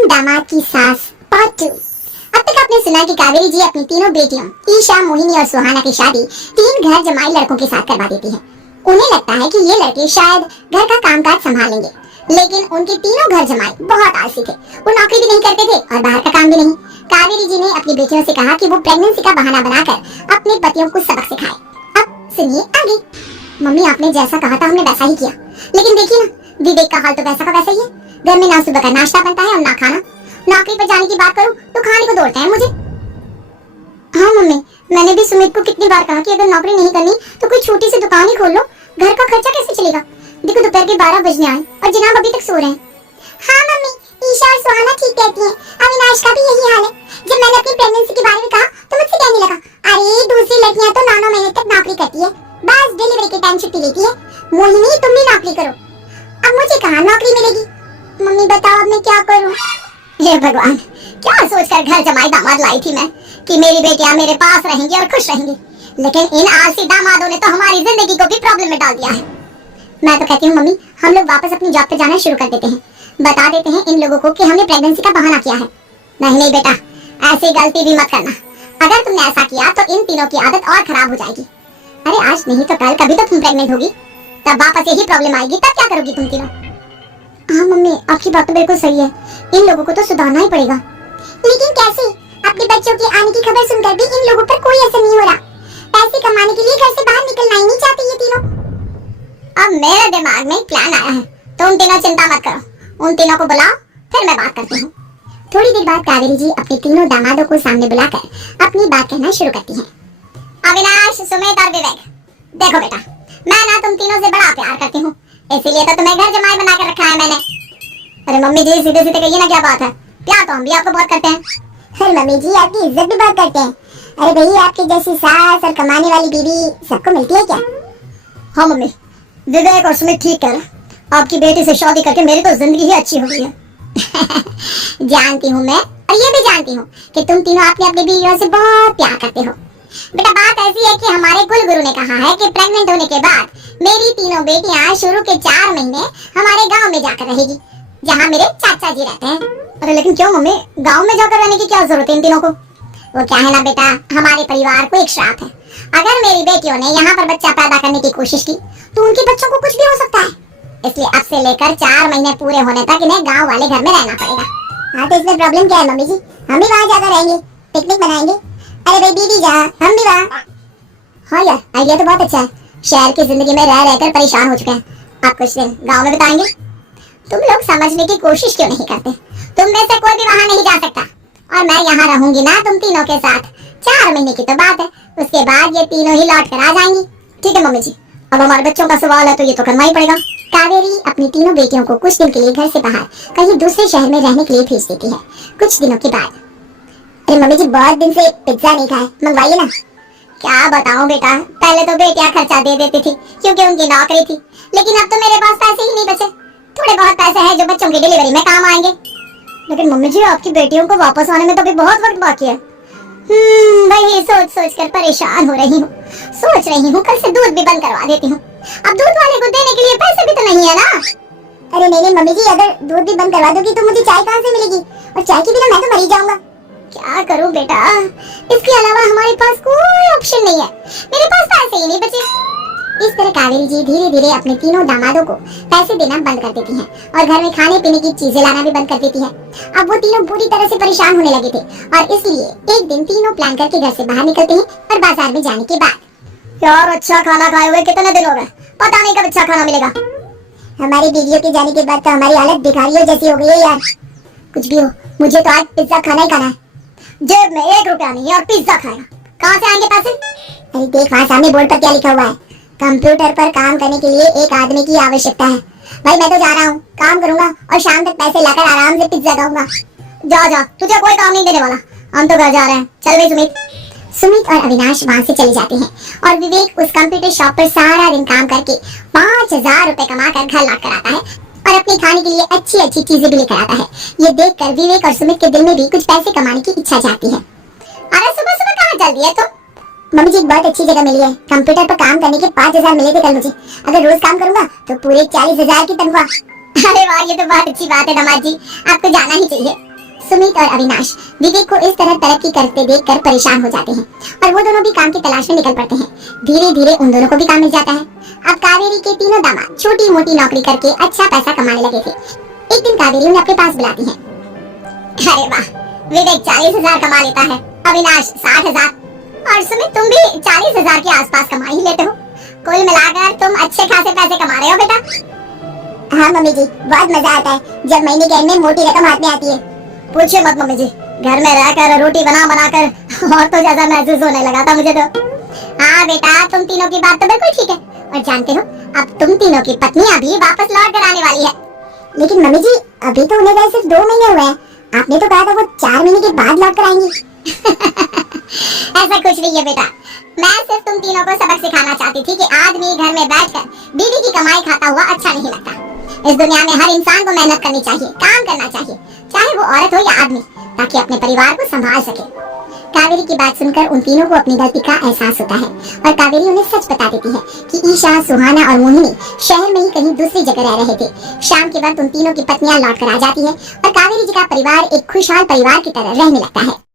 तीन दामाद की सास पार्ट 2। अब तक आपने सुना कि कावेरी जी अपनी तीनों बेटियों ईशा, मोहिनी और सुहाना की शादी तीन घर जमाई लड़कों के साथ करवा देती है। उन्हें लगता है कि ये लड़के शायद घर का कामकाज संभाल लेंगे, लेकिन उनके तीनों घर जमाई बहुत आलसी थे। वो नौकरी भी नहीं करते थे और बाहर का काम भी नहीं। कावेरी जी ने अपनी बेटियों से कहा कि वो प्रेगनेंसी का बहाना बनाकर अपने पतियों को सबक सिखाए। अब सुनिए आगे। मम्मी, आपने जैसा कहा था हमने वैसा ही किया, लेकिन देखिए ना, विवेक का हाल तो वैसा का वैसा ही है। घर में ना सुबह का नाश्ता बनता है और ना खाना। नौकरी पर जाने की बात करूं तो खाने को दौड़ते हैं मुझे। हाँ मम्मी, मैंने भी सुमित को कितनी बार कहा कि अगर नौकरी नहीं करनी तो कोई छोटी सी दुकान ही खोल लो। घर का खर्चा कैसे चलेगा? देखो दोपहर के 12 बजने आए और जनाब अभी तक सो रहे हैं। हाँ मम्मी, ईशा और सुहाना ठीक कहती हैं। अविनाश का भी यही हाल है। जब मैंने अपनी प्रेगनेंसी के बारे में कहा तो मुझसे कहने लगा, अरे दूसरी लड़कियां तो 9 महीने तक नौकरी करती है, बस डिलीवरी के टाइम छुट्टी लेती है। मोहिनी, तुम भी नौकरी करो। अब मुझे कहाँ नौकरी मिलेगी? मम्मी बताओ, अब मैं क्या करूं? हे भगवान, क्या सोचकर घर जमाई दामाद लाई थी मैं कि मेरी बेटियां मेरे पास रहेंगी और खुश रहेंगी, लेकिन इन आलसी दामादों ने तो हमारी जिंदगी को भी प्रॉब्लम में डाल दिया है। मैं तो कहती हूँ मम्मी, हम लोग वापस अपनी जॉब पे जाना शुरू कर देते हैं। बता देते हैं इन लोगों को कि हमने प्रेगनेंसी का बहाना किया है। नहीं नहीं बेटा, ऐसी गलती भी मत करना। अगर तुमने ऐसा किया तो इन तीनों की आदत और खराब हो जाएगी। अरे आज नहीं तो कल कभी तो तुम प्रेग्नेंट होगी, तब वापस यही प्रॉब्लम आएगी, तब क्या करोगी तुम तीनों? हाँ मम्मी, आपकी बात तो बिल्कुल सही है। इन लोगों को तो सुधारना ही पड़ेगा। लेकिन कैसे? अपने बच्चों के आने की खबर सुनकर भी इन लोगों पर कोई असर नहीं हो रहा। पैसे कमाने के लिए घर से बाहर निकलना ही नहीं चाहते ये तीनों। अब मेरे दिमाग में एक प्लान आया है। तुम तीनों चिंता मत करो, उन तीनों को बुलाओ, फिर मैं बात करती हूँ। थोड़ी देर बाद कावेरी जी अपने तीनों दामादों को सामने बुलाकर अपनी बात कहना शुरू करती हैं। अविनाश, सुमित और विवेक, देखो बेटा, मैं ना तुम तीनों से बड़ा प्यार करती हूँ, इसीलिए तो तुम्हें घर जमाई बना कर रखा है मैंने। अरे मम्मी जी, सीधे सीधे कहिए ना, क्या बात है? प्यार तो हम भी आपको बहुत करते हैं। अरे मम्मी जी, आपकी इज्जत भी बहुत करते हैं। अरे भैया, आपकी जैसी सास और कमाने वाली बीवी सबको मिलती है क्या? हाँ मम्मी, विवेक और सुमित ठीक कह रहे हैं। आपकी बेटी से शादी करके मेरी तो जिंदगी ही अच्छी हो गई है। जानती हूँ मैं, और ये भी जानती हूँ कि तुम तीनों अपनी अपनी बीवियों से बहुत प्यार करते हो। बेटा, बात ऐसी है कि हमारे कुल गुरु ने कहा है कि प्रेग्नेंट होने के बाद मेरी तीनों बेटियां शुरू के 4 महीने हमारे गांव में जाकर रहेगी, जहां मेरे चाचा जी रहते हैं। अरे लेकिन क्यों मम्मी, गांव में जाकर रहने की क्या जरूरत है इन तीनों को? वो क्या है ना बेटा, हमारे परिवार को एक श्राप है। अगर मेरी बेटियों ने यहाँ पर बच्चा पैदा करने की कोशिश की तो उनके बच्चों को कुछ भी हो सकता है। इसलिए अब से लेकर 4 महीने पूरे होने तक इन्हें गाँव वाले घर में रहना पड़ेगा। हाँ तो इसमें प्रॉब्लम क्या है मम्मी जी? हम भी वहाँ जाकर रहेंगे, पिकनिक बनाएंगे। अरे भाई दीदी जहाँ, हम भी वहाँ। हाँ यार, आइडिया तो बहुत अच्छा है। शहर की जिंदगी में रह रहकर परेशान हो चुके हैं, आप कुछ दिन गांव में बिताएंगे। तुम लोग समझने की कोशिश क्यों नहीं करते? तुम में से कोई भी वहाँ नहीं जा सकता, और मैं यहाँ रहूंगी ना तुम तीनों के साथ। 4 महीने की तो बात है, उसके बाद ये तीनों ही लौट कर आ जाएंगी। ठीक है मम्मी जी, अब हमारे बच्चों का सवाल है तो ये तो करना ही पड़ेगा। कावेरी अपनी तीनों बेटियों को कुछ दिन के लिए घर से बाहर कहीं दूसरे शहर में रहने के लिए भेज देती है। कुछ दिनों के बाद, अरे मम्मी जी, बहुत दिन से पिज्जा नहीं खाए, मंगवाइए ना। क्या बताऊं बेटा, पहले तो बेटियां खर्चा दे देती थी क्योंकि उनकी नौकरी थी, लेकिन अब तो मेरे पास पैसे ही नहीं बचे। थोड़े बहुत पैसे हैं जो बच्चों की डिलीवरी में काम आएंगे। लेकिन मम्मी जी, आपकी बेटियों को वापस आने में तो अभी बहुत वक्त बाकी है। वही सोच सोच कर परेशान हो रही हूँ। सोच रही हूँ कल से दूध भी बंद करवा देती हूँ। अब दूध वाले को देने के लिए पैसे भी तो नहीं है ना। अरे नहीं मम्मी जी, अगर दूध भी बंद करवा दोगी तो मुझे चाय कहाँ से मिलेगी? और चाय के बिना मैं तो मर ही जाऊंगा। क्या करूं बेटा, इसके अलावा हमारे पास कोई ऑप्शन नहीं है। मेरे पास पैसे ही नहीं बचे। इस तरह कावेरी जी धीरे धीरे अपने तीनों दामादों को पैसे देना बंद कर देती हैं और घर में खाने पीने की चीजें लाना भी बंद कर देती हैं। अब वो तीनों पूरी तरह से परेशान होने लगे थे, और इसलिए एक दिन तीनों प्लान करके घर से बाहर निकलते हैं। और बाजार में जाने के बाद, यार अच्छा खाना खाए हुए कितने दिन हो गए, पता नहीं कब अच्छा खाना मिलेगा। हमारी बीवियों के जाने के बाद तो हमारी हालत भिखारियों जैसी हो गई है यार। कुछ भी हो, मुझे तो आज पिज्जा खाना ही खाना है। जेब में 1 रुपया नहीं है और पिज्जा खाएगा, कहाँ से आएंगे पैसे? अरे देख, वहाँ सामने बोर्ड पर क्या लिखा हुआ है, कंप्यूटर पर काम करने के लिए एक आदमी की आवश्यकता है। भाई मैं तो जा रहा हूँ, काम करूंगा और शाम तक पैसे लाकर आराम से पिज्जा खाऊंगा। जा जा, तुझे कोई काम नहीं देने वाला, हम तो घर जा रहे हैं। चल भाई सुमित। सुमित और अविनाश वहाँ से चले जाते हैं, और विवेक उस कंप्यूटर शॉप पर सारा दिन काम करके 5000 रुपए कमाकर घर लौट कर आता है, और अपने खाने के लिए अच्छी अच्छी चीजें भी लेकर आता है। ये देखकर विवेक और सुमित के दिल में भी कुछ पैसे कमाने की इच्छा जाती है। अरे सुबह सुबह कहाँ चल दिए तुम? मम्मी जी, एक बहुत अच्छी जगह मिली है। कंप्यूटर पर काम करने के 5000 मिले थे कल मुझे। अगर रोज काम करूंगा तो पूरे 40,000 की तनख्वाह। अरे वाह, ये तो बहुत अच्छी बात है दामाद जी, आपको जाना ही चाहिए। सुमित और अविनाश विवेक को इस तरह तरक्की करते देखकर परेशान हो जाते हैं और वो दोनों भी काम की तलाश में निकल पड़ते हैं। धीरे धीरे उन दोनों को भी काम मिल जाता है। अब कावेरी के तीनों दामाद छोटी मोटी नौकरी करके अच्छा पैसा कमाने लगे थे। एक दिन कावेरी उन्हें अपने पास बुलाती है। अरे वाह, विवेक 40,000 कमा लेता है, अविनाश 60,000 और सुमित तुम भी 40,000 के आसपास कमा ही लेते हो। कुल मिलाकर तुम अच्छे खासे पैसे कमा रहे हो बेटा। हाँ मम्मी जी, बहुत मजा आता है जब महीने के एंड में मोटी रकम हाथ में आती है। पूछिए मत मम्मी जी, घर में रहकर रोटी बना कर और तो ज्यादा महसूस होने लगा था मुझे तो। हाँ बेटा, तुम तीनों की बात तो बिल्कुल ठीक है। और जानते हो, अब तुम तीनों की पत्नियां भी वापस लौट कर आने वाली है। लेकिन मम्मी जी, अभी तो उन्हें गए सिर्फ 2 महीने हुए हैं। आपने तो कहा था वो 4 महीने के बाद लौट कर आएंगी। ऐसा कुछ नहीं है बेटा, मैं सिर्फ तुम तीनों को सबक सिखाना चाहती थी कि आदमी घर में बैठकर बीवी की कमाई खाता हुआ अच्छा नहीं लगता। इस दुनिया में हर इंसान को मेहनत करनी चाहिए, काम करना चाहिए, चाहे वो औरत हो या आदमी, ताकि अपने परिवार को संभाल सके। कावेरी की बात सुनकर उन तीनों को अपनी गलती का एहसास होता है और कावेरी उन्हें सच बता देती है कि ईशा, सुहाना और मोहिनी शहर में ही कहीं दूसरी जगह रह रहे थे। शाम के वक्त उन तीनों की पत्नियां लौट कर आ जाती है और कावेरी जी का परिवार एक खुशहाल परिवार की तरह रहने लगता है।